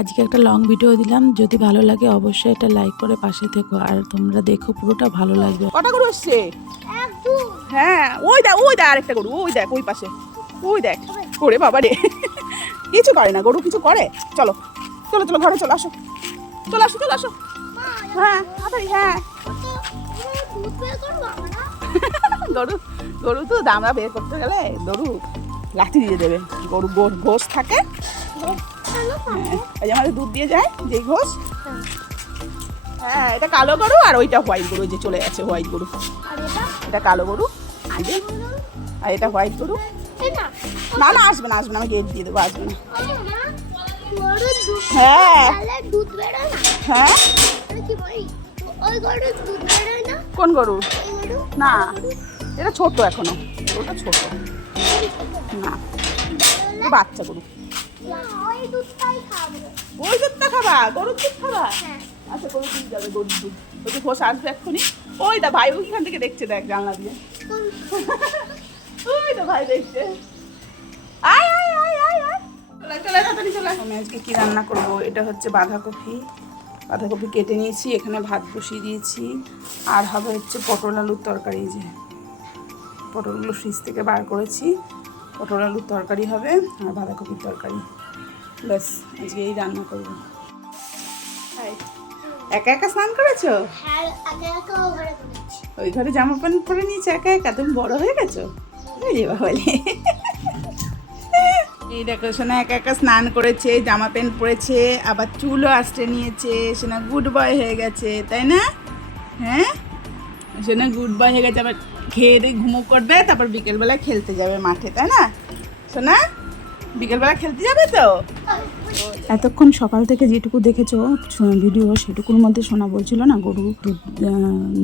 আজকে একটা long video দিলাম, যদি ভালো লাগে অবশ্যই এটা লাইক করে পাশে থেকো, আর তোমরা দেখো, পুরোটা ভালো লাগবে। কটা গরু এসছে? হ্যাঁ, ওই দেখ আরেকটা গরু, ওই দেখ ওই পাশে, ওই দেখ। ওরে বাবা রে, কিছু করে না গরু, কিছু করে? চলো চলো চলো ঘরে চলো, আসো চলো আসো চলো আসো। হ্যাঁ তাড়াতাড়ি, হ্যাঁ। গরু গরু তো দামরা বের করতে গেলে গরু লাঠি দিয়ে দেবে। গরু ঘোষ থাকে, এই যে আমাদের দুধ দিয়ে যায় যেই ঘোষ। হ্যাঁ, এটা কালো গরু আর ওইটা হোয়াইট গরু, যে চলে গেছে হোয়াইট গরু। এটা কালো গরু আর এটা হোয়াইট গরু। না না, আসবে না আসবে না, আমি গেট দিয়ে দেবো, আসবে না। হ্যাঁ হ্যাঁ, কোন গরু? না, এটা ছোট এখনো, গরুটা ছোট না, বাচ্চা গরু। ওই দুধটা খাবা, গরুর দুধ খাবা? আচ্ছা, গরুর দুধ যাবে, গরুর দুধ। ওই যে ঘোষ আসবে এক্ষুনি। ওই দা ভাই ওইখান থেকে দেখছে, দেখ জানলা দিয়ে। ওই দা ভাই দেখছে। আয় আয় আয় আয় আয়, চলে চলে তাড়াতাড়ি চলে। আমি আজকে কি রান্না করব? এটা হচ্ছে বাঁধাকপি কেটে নিয়েছি, এখানে ভাত বসিয়ে দিয়েছি। আর হবে হচ্ছে পটল আলুর তরকারি। যে পটলগুলো ফ্রিজ থেকে বার করেছি, পটল আলুর তরকারি হবে আর বাঁধাকপির তরকারি। ব্যাস, আজকে এই রান্না করবো। একা একা স্নান করেছো? ওই ঘরে জামা প্যান্ট পরে নিয়েছো একা একা? তুমি বড় হয়ে গেছো বলে। এই দেখো, সোনা একা একা স্নান করেছে, জামা প্যান্ট পরেছে, আবার চুলও আঁচড়ে নিয়েছে। সোনা গুড বয় হয়ে গেছে, তাই না? হ্যাঁ, সোনা গুড বয় হয়ে গেছে। আবার খেয়ে দিয়ে ঘুমো করবে, তারপর বিকেলবেলা খেলতে যাবে মাঠে, তাই না সোনা? বিকেলবেলা খেলতে যাবে তো? এতক্ষণ সকাল থেকে যেটুকু দেখেছো ভিডিও, সেটুকুর মধ্যে শোনা বলছিল না গরু দুধ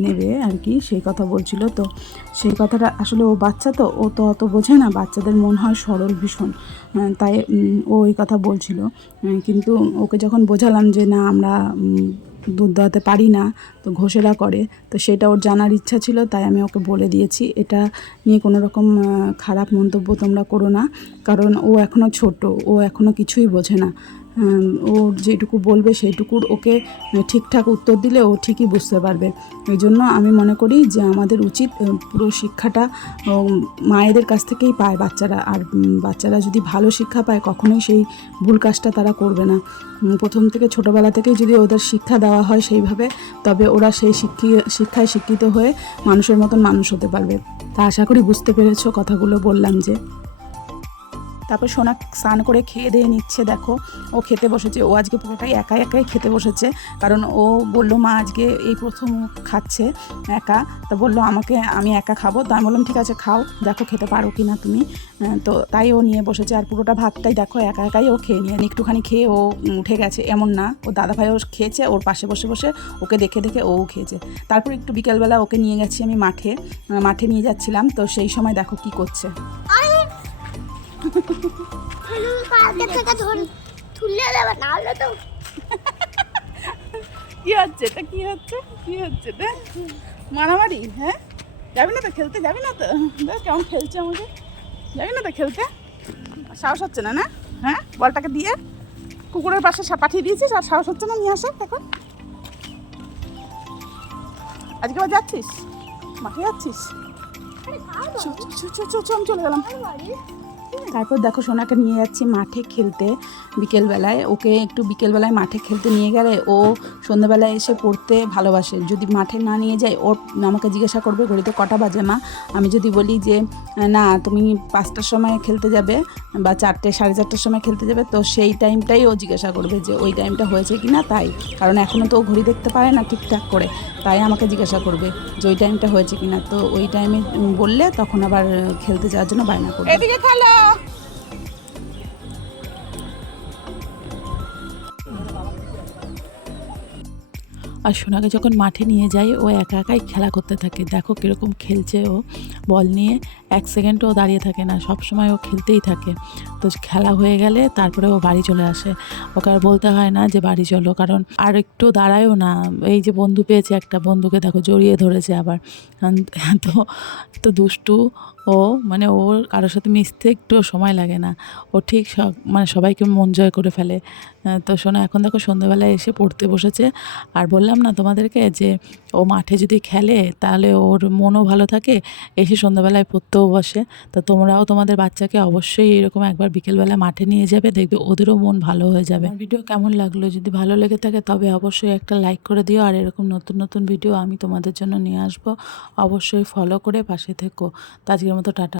নেবে আর কি, সেই কথা বলছিল। তো সেই কথাটা আসলে ও বাচ্চা, তো ও তো অত বোঝে না, বাচ্চাদের মন হয় সরল ভীষণ, তাই ও ওই কথা বলছিল। কিন্তু ওকে যখন বোঝালাম যে না, আমরা দুধ দেওয়াতে পারি না, তো ঘোষেরা করে, তো সেটা ওর জানার ইচ্ছা ছিল, তাই আমি ওকে বলে দিয়েছি। এটা নিয়ে কোনো রকম খারাপ মন্তব্য তোমরা করো না, কারণ ও এখনও ছোট, ও এখনও কিছুই বোঝে না। ও যেটুকু বলবে সেইটুকুর ওকে ঠিকঠাক উত্তর দিলে ও ঠিকই বুঝতে পারবে। এই জন্য আমি মনে করি যে আমাদের উচিত পুরো শিক্ষাটা মায়েদের কাছ থেকেই পায় বাচ্চারা, আর বাচ্চারা যদি ভালো শিক্ষা পায় কখনোই সেই ভুল কাজটা তারা করবে না। প্রথম থেকে ছোটোবেলা থেকেই যদি ওদের শিক্ষা দেওয়া হয় সেইভাবে, তবে ওরা সেই শিক্ষায় শিক্ষিত হয়ে মানুষের মতন মানুষ হতে পারবে। তা আশা করি বুঝতে পেরেছো কথাগুলো বললাম যে। তারপর সোনা স্নান করে খেয়ে দিয়ে নিচ্ছে, দেখো ও খেতে বসেছে। ও আজকে পুরোটাই একাই খেতে বসেছে, কারণ ও বললো মা আজকে এই প্রথম খাচ্ছে একা, তো বললো আমি একা খাবো। তো আমি বললাম ঠিক আছে খাও, দেখো খেতে পারো কি না তুমি। তো তাই ও নিয়ে বসেছে, আর পুরোটা ভাতটাই দেখো একাই ও খেয়ে নিয়ে, একটুখানি খেয়ে ও উঠে গেছে এমন না, ও দাদাভাইও খেয়েছে, ওর পাশে বসে বসে ওকে দেখে ও খেয়েছে। তারপর একটু বিকেলবেলা ওকে নিয়ে গেছি আমি মাঠে নিয়ে যাচ্ছিলাম, তো সেই সময় দেখো কি করছে। কি হচ্ছে এটা? কি হচ্ছে এটা? মারামারি? হ্যাঁ, যাবি না তো খেলতে? যাবি না তো? দেখ কেমন খেলছে আমাকে। যাবি না তো খেলতে? সাহস হচ্ছে না? না, হ্যাঁ, বলটাকে দিয়ে কুকুরের পাশে পাঠিয়ে দিয়েছিস, আর সাহস হচ্ছে না নিয়ে আসা এখন? আজকে আবার যাচ্ছিস মাঠে? যাচ্ছিস? আমি চলে গেলাম। তারপর দেখো সোনাকে নিয়ে যাচ্ছি মাঠে খেলতে বিকেলবেলায়। ওকে একটু বিকেলবেলায় মাঠে খেলতে নিয়ে গেলে ও সন্ধ্যাবেলায় এসে পড়তে ভালোবাসে। যদি মাঠে না নিয়ে যাই, ও আমাকে জিজ্ঞাসা করবে ঘড়িতে কটা বাজে মা। আমি যদি বলি যে না তুমি 5টার সময় খেলতে যাবে বা 4টে 4:30টার সময় খেলতে যাবে, তো সেই টাইমটাই ও জিজ্ঞাসা করবে যে ওই টাইমটা হয়েছে কি না। তাই, কারণ এখনও তো ও ঘড়ি দেখতে পারে না ঠিকঠাক করে, তাই আমাকে জিজ্ঞাসা করবে যে ওই টাইমটা হয়েছে কি না। তো ওই টাইমে বললে তখন আবার খেলতে যাওয়ার জন্য বায়না করবে। এদিকে খেলো। আর সোনাকে যখন মাঠে নিয়ে যাই, ও একাই খেলা করতে থাকে। দেখো কীরকম খেলছে ও বল নিয়ে, 1 সেকেন্ডও দাঁড়িয়ে থাকে না, সব সময় ও খেলতেই থাকে। তো খেলা হয়ে গেলে তারপরে ও বাড়ি চলে আসে। ওকে আর বলতে হয় না যে বাড়ি চলো, কারণ আর একটু দাঁড়ায়ও না। এই যে বন্ধু পেয়েছে একটা, বন্ধুকে দেখো জড়িয়ে ধরেছে আবার। তো দুষ্টু ও মানে ওর কারোর সাথে মিশতে একটুও সময় লাগে না। ও ঠিক মানে সবাইকে মন জয় করে ফেলে। তো শোনো, এখন দেখো সন্ধ্যেবেলায় এসে পড়তে বসেছে। আর বললাম না তোমাদেরকে যে ও মাঠে যদি খেলে তাহলে ওর মনও ভালো থাকে, এসে সন্ধ্যাবেলায় পড়তেও বসে। তো তোমরাও তোমাদের বাচ্চাকে অবশ্যই এরকম একবার বিকেলবেলা মাঠে নিয়ে যাবে, দেখবে ওদেরও মন ভালো হয়ে যাবে। আমার ভিডিও কেমন লাগলো? যদি ভালো লেগে থাকে তবে অবশ্যই একটা লাইক করে দিও। আর এরকম নতুন নতুন ভিডিও আমি তোমাদের জন্য নিয়ে আসবো, অবশ্যই ফলো করে পাশে থেকো। তো আজকের মতো টাটা।